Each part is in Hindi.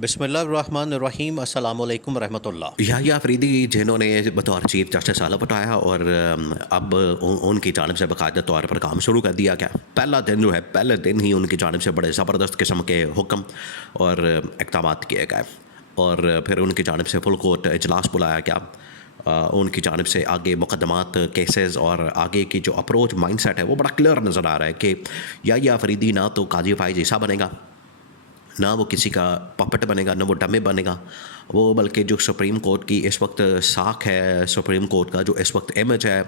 बिस्मिल्लाहिर्रहमानिर्रहीम अस्सलाम वालेकुम रहमतुल्लाह। याहिया अफरीदी जिन्होंने बतौर चीफ जस्टिस आला पटाया और अब उनकी जानिब से बाकायदा तौर पर काम शुरू कर दिया गया। पहला दिन जो है, पहले दिन ही उनकी जानिब से बड़े ज़बरदस्त किस्म के हुक्म और इक़दामात किए गए और फिर उनकी जानिब से फुल कोर्ट इजलास बुलाया गया। उनकी जानिब से आगे मुकदमात, केसेस और आगे की जो अप्रोच माइंडसेट है वो बड़ा क्लियर नज़र आ रहा है कि याहिया अफरीदी ना तो काजी फ़ाइज़ ईसा बनेगा, ना वो किसी का पपेट बनेगा, ना वो डमी बनेगा। वो बल्कि जो सुप्रीम कोर्ट की इस वक्त साख है, सुप्रीम कोर्ट का जो इस वक्त इमेज है,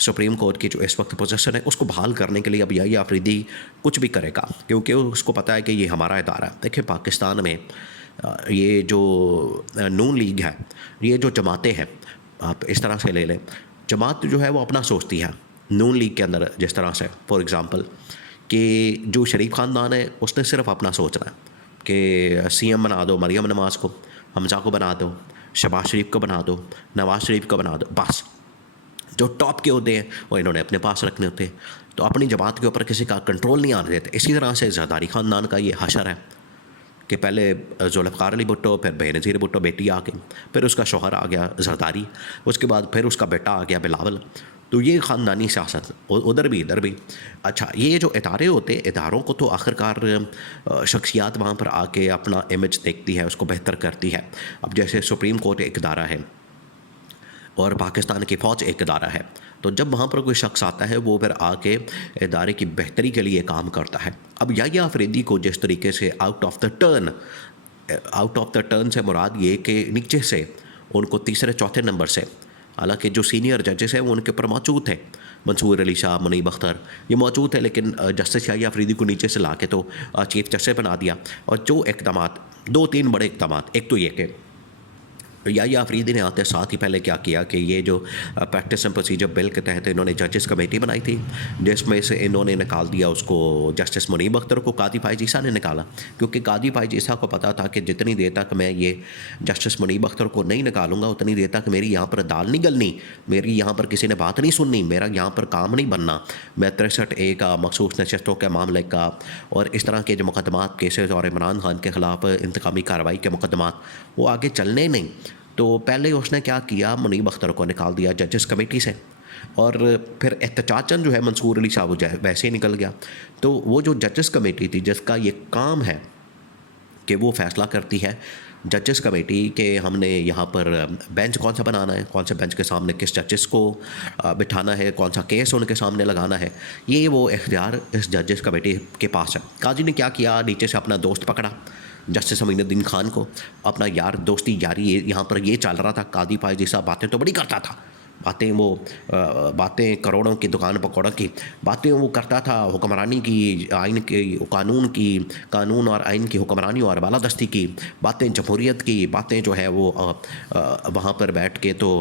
सुप्रीम कोर्ट की जो इस वक्त पोजीशन है, उसको बहाल करने के लिए अब याहिया अफरीदी कुछ भी करेगा, क्योंकि उसको पता है कि ये हमारा इदारा है। देखिए, पाकिस्तान में ये जो नून लीग है, ये जो जमातें हैं, आप इस तरह से ले लें, जमात जो है वो अपना सोचती है। नून लीग के अंदर जिस तरह से फॉर एग्ज़ाम्पल कि जो शरीफ ख़ानदान है उसने सिर्फ अपना सोचना है कि सीएम बना दो मरियम नवाज़ को, हमज़ा को बना दो, शहबाज शरीफ को बना दो, नवाज़ शरीफ को बना दो, बस। जो टॉप के होते हैं वो इन्होंने अपने पास रखने होते हैं, तो अपनी जमात के ऊपर किसी का कंट्रोल नहीं आने देते। इसी तरह से ज़रदारी ख़ानदान का ये हशर है कि पहले ज़ुल्फ़िकार अली भुट्टो, फिर बेनज़ीर भुट्टो बेटी आ गई, फिर उसका शौहर आ गया ज़रदारी, उसके बाद फिर उसका बेटा आ गया बिलावल। तो ये ख़ानदानी सियासत उधर भी इधर भी। अच्छा, ये जो इदारे होते हैं, इदारों को तो आखिरकार शख्सियात वहाँ पर आके अपना इमेज देखती है, उसको बेहतर करती है। अब जैसे सुप्रीम कोर्ट एक इदारा है और पाकिस्तान की फ़ौज एक इदारा है, तो जब वहाँ पर कोई शख्स आता है वो फिर आके इदारे की बेहतरी के लिए काम करता है। अब याहिया अफरीदी को जिस तरीके से आउट ऑफ द टर्न से मुराद ये कि नीचे से उनको तीसरे चौथे नंबर से, हालांकि जो सीनियर जजेस हैं वो उनके ऊपर मौजूद थे, मंसूर अली शाह, मुनीब अख्तर, ये मौजूद है, लेकिन जस्टिस याहिया अफरीदी को नीचे से ला के तो चीफ जस्टिस बना दिया। और जो इक़दामात, दो तीन बड़े इक़दामात, एक तो ये कि याहिया अफरीदी ने आते साथ ही पहले क्या किया कि ये जो प्रैक्टिस एंड प्रोसीजर बिल के तहत इन्होंने जजेस कमेटी बनाई थी, जिसमें से इन्होंने निकाल दिया उसको जस्टिस मुनीब अख्तर को, कादी फ़ाइज़ ईसा ने निकाला, क्योंकि कादी फ़ाइज़ ईसा को पता था कि जितनी देर तक मैं ये जस्टिस मुनीब अख्तर को नहीं निकालूंगा उतनी देर तक मेरी यहाँ पर दाल नहीं गलनी, मेरी यहाँ पर किसी ने बात नहीं सुननी, मेरा यहाँ पर काम नहीं बनना। मैं 63A का, मखसूस नशस्तों के मामले का और इस तरह के जो मुकदमात, केसेस और इमरान खान के ख़िलाफ़ इंतकामी कार्रवाई के मुकदमात, वो आगे चलने नहीं। तो पहले उसने क्या किया, मुनीब अख्तर को निकाल दिया जजेस कमेटी से, और फिर एहतजाजन जो है मंसूर अली शाह वो वैसे ही निकल गया। तो वो जो जजेस कमेटी थी जिसका ये काम है कि वो फैसला करती है, जजेस कमेटी के हमने यहाँ पर बेंच कौन सा बनाना है, कौन से बेंच के सामने किस जजेस को बिठाना है, कौन सा केस उनके सामने लगाना है, ये वो इख्तियार इस जजेस कमेटी के पास है। काजी ने क्या किया, नीचे से अपना दोस्त पकड़ा, जस्टिस अमीनुद्दीन खान को, अपना यार दोस्ती यारी यहाँ पर ये चल रहा था। कादी फ़ाइज़ ईसा बातें तो बड़ी करता था, बातें करोड़ों की दुकान पकौड़ों की बातें वो करता था, हुक्मरानी की, आइन की, कानून और आइन की हुक्मरानी और बालादस्ती की बातें, जमहूरियत की बातें जो है वो वहाँ पर बैठ के तो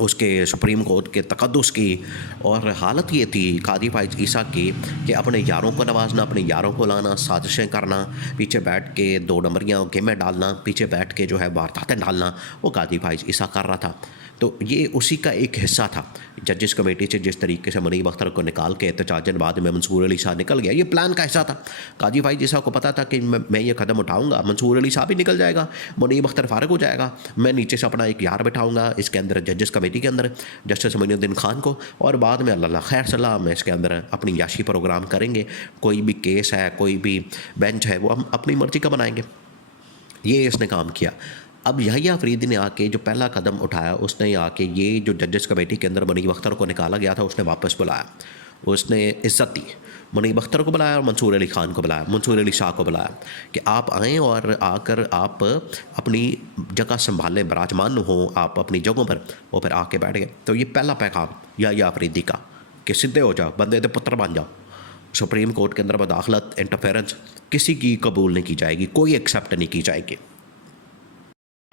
उसके सुप्रीम कोर्ट के तकद्दुस की। और हालत ये थी कादी फ़ाइज़ ईसा की कि अपने यारों को नवाजना, अपने यारों को लाना, साजिशें करना, पीछे बैठ के दो नंबरियाँ गेमें डालना, पीछे बैठ के जो है वारदातें डालना, वो कादी फ़ाइज़ ईसा कर रहा था। तो ये उसी का एक हिस्सा था। जजेस कमेटी से जिस तरीके से मुनीब अख्तर को निकाल के एहतजाजन बाद में मंसूर अली शाह निकल गया, ये प्लान का हिस्सा था। कादी फ़ाइज़ ईसा को पता था कि मैं ये कदम उठाऊंगा, मंसूर अली शाह भी निकल जाएगा, मुनीब अख्तर फारग हो जाएगा, मैं नीचे से अपना एक यार बैठाऊंगा इसके अंदर, जजेस कमेटी के अंदर, जस्टिस अमीनुद्दीन खान को, और बाद में अल्लाह खैर सलाम में इसके अंदर अपनी याशी प्रोग्राम करेंगे। कोई भी केस है, कोई भी बेंच है, वो हम अपनी मर्ज़ी का बनाएंगे। ये इसने काम किया। अब याहिया अफरीदी ने आके जो पहला कदम उठाया, उसने आके ये जो जजेस कमेटी के अंदर मुनीब अख्तर को निकाला गया था उसने वापस बुलाया, उसने इज़्ज़त दी, मुनीब अख्तर को बुलाया और मंसूर अली खान को बुलाया, मंसूर अली शाह को बुलाया कि आप आएँ और आकर आप अपनी जगह संभालें, विराजमान हों आप अपनी जगहों पर। वो फिर आके बैठ गए। तो ये पहला पैगाम याहिया अफरीदी का कि सीधे हो जाओ, बंदे दे पुत्र बन जाओ। सुप्रीम कोर्ट के अंदर मुदाखलत, इंटरफेरेंस किसी की कबूल नहीं की जाएगी, कोई एक्सेप्ट नहीं की जाएगी।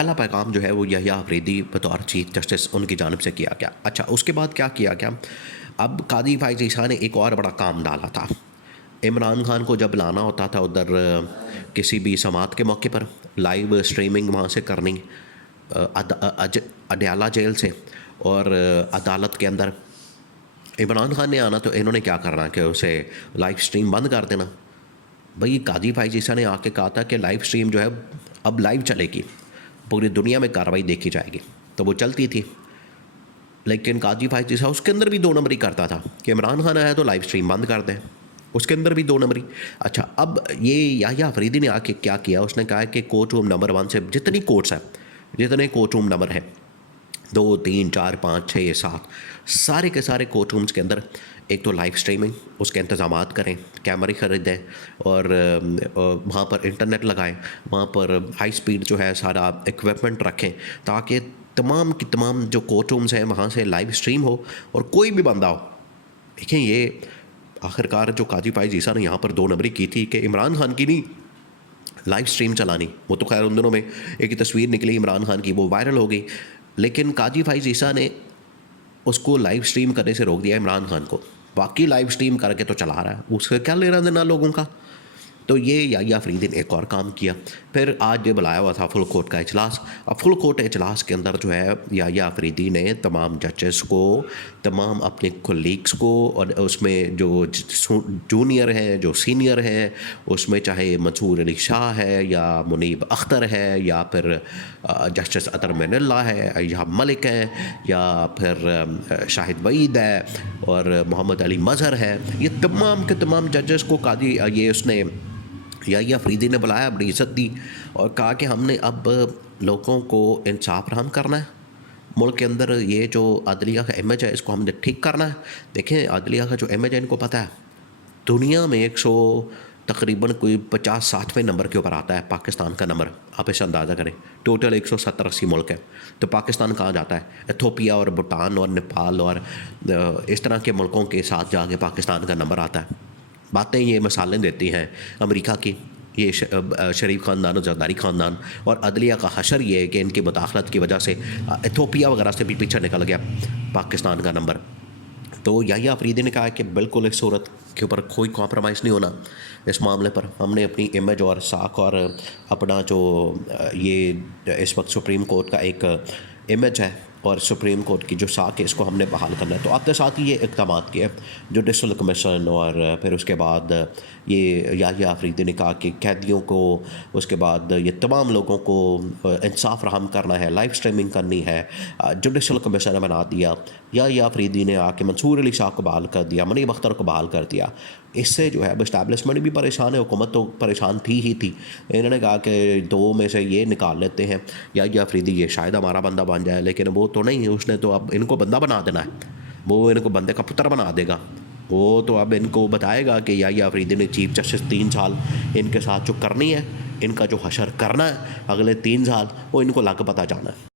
पहला पैगाम जो है वो याहिया अफरीदी बतौर चीफ जस्टिस उनकी जानिब से किया गया। अच्छा, उसके बाद क्या किया गया, अब कादी फ़ाइज़ ईसा ने एक और बड़ा काम डाला था। इमरान खान को जब लाना होता था उधर किसी भी समात के मौके पर, लाइव स्ट्रीमिंग वहाँ से करनी अडयाला जेल से, और अदालत के अंदर इमरान खान ने आना, तो इन्होंने क्या करना कि उसे लाइव स्ट्रीम बंद कर देना। भाई काजी भाई जैसा ने आके कहा था कि लाइव स्ट्रीम जो है अब लाइव चलेगी, पूरी दुनिया में कार्रवाई देखी जाएगी, तो वो चलती थी। लेकिन काजी भाई जैसा उसके अंदर भी दो नंबरी करता था कि इमरान खान आया तो लाइव स्ट्रीम बंद कर दें, उसके अंदर भी दो नंबरी। अच्छा, अब ये याह्या अफरीदी ने आके क्या किया, उसने कहा कि कोर्ट रूम नंबर 1 से जितनी कोर्ट्स हैं, जितने कोर्ट रूम नंबर हैं 2 3 4 5 6 7, सारे के सारे कोर्ट रूम्स के अंदर एक तो लाइव स्ट्रीमिंग उसके इंतज़ामात करें, कैमरे ख़रीदें और वहाँ पर इंटरनेट लगाएं, वहाँ पर हाई स्पीड जो है सारा इक्विपमेंट रखें, ताकि तमाम की तमाम जो कोर्ट रूम्स हैं वहाँ से लाइव स्ट्रीम हो और कोई भी बंदा हो। देखें, ये आखिरकार जो काजी पाई जीसा ने यहाँ पर दो नंबरी की थी कि इमरान खान की नहीं लाइव स्ट्रीम चलानी। वो तो खैर उन दिनों में एक तस्वीर निकली इमरान खान की, वो वायरल हो गई, लेकिन काजी फाइज ईसा ने उसको लाइव स्ट्रीम करने से रोक दिया इमरान खान को। बाकी लाइव स्ट्रीम करके तो चला रहा है, उसका क्या लेना देना लोगों का। तो ये याह्या अफरीदी ने एक और काम किया। फिर आज ये बुलाया हुआ था फुल कोर्ट का इजलास। अब फुल कोर्ट इजलास के अंदर जो है याह्या अफरीदी ने तमाम जजेस को, तमाम अपने कोलीग्स को, और उसमें जो जूनियर हैं जो सीनियर हैं, उसमें चाहे मंसूर अली शाह है या मुनीब अख्तर है या फिर जस्टिस अतर मिनल्ला है या मलिक है या फिर शाहिद वईद है और मोहम्मद अली मज़हर है, ये तमाम के तमाम जजेस को काजी ये उसने याह्या अफरीदी ने बुलाया, बड़ी इज़्ज़त दी और कहा कि हमने अब लोगों को इंसाफ फराहम करना है। मुल्क के अंदर ये जो अदलिया का इमेज है इसको हमने ठीक करना है। देखें, अदलिया का जो इमेज है इनको पता है दुनिया में 100 तकरीबन कोई 50-60वें नंबर के ऊपर आता है पाकिस्तान का नंबर। आप इसे अंदाज़ा करें, टोटल 170-80 मुल्क है, तो पाकिस्तान कहाँ जाता है? इथोपिया और भूटान और नेपाल और इस तरह के मुल्कों के साथ जाके पाकिस्तान का नंबर आता है। बातें ये मिसालें देती हैं अमेरिका की, ये शरीफ ख़ानदान और जरदारी ख़ानदान, और अदलिया का हशर ये है कि इनकी मुदाखलत की वजह से इथोपिया वगैरह से भी पीछे निकल गया पाकिस्तान का नंबर। तो याह्या अफरीदी ने कहा कि बिल्कुल इस सूरत के ऊपर कोई कॉम्प्रोमाइज़ नहीं होना इस मामले पर। हमने अपनी इमेज और साख और अपना जो ये इस वक्त सुप्रीम कोर्ट का एक इमेज है और सुप्रीम कोर्ट की जो साख है इसको हमने बहाल करना है। तो आपके साथ ही ये इक़दाम किए जुडिशल कमीशन, और फिर उसके बाद ये याह्या अफरीदी ने कहा कि कैदियों को, उसके बाद ये तमाम लोगों को इंसाफ फराहम करना है, लाइव स्ट्रीमिंग करनी है। जुडिशल कमीशन ने बना दिया। याह्या अफरीदी ने आके मंसूर अली शाह को बहाल कर दिया, मुनीब अख्तर को बहाल कर दिया। इससे जो है अब इस्टेब्लिशमेंट भी परेशान है, हुकूमत तो परेशान थी ही थी। इन्होंने कहा कि दो में से ये निकाल लेते हैं, याह्या अफरीदी ये शायद हमारा बंदा बन जाए, लेकिन वो तो नहीं, उसने तो अब इनको बंदा बना देना है, वो इनको बंदे का पुत्र बना देगा। वो तो अब इनको बताएगा कि याह्या अफरीदी ने चीफ जस्टिस 3 साल इनके साथ जो करनी है, इनका जो हशर करना है अगले 3 साल, वो इनको लग पता जाना है।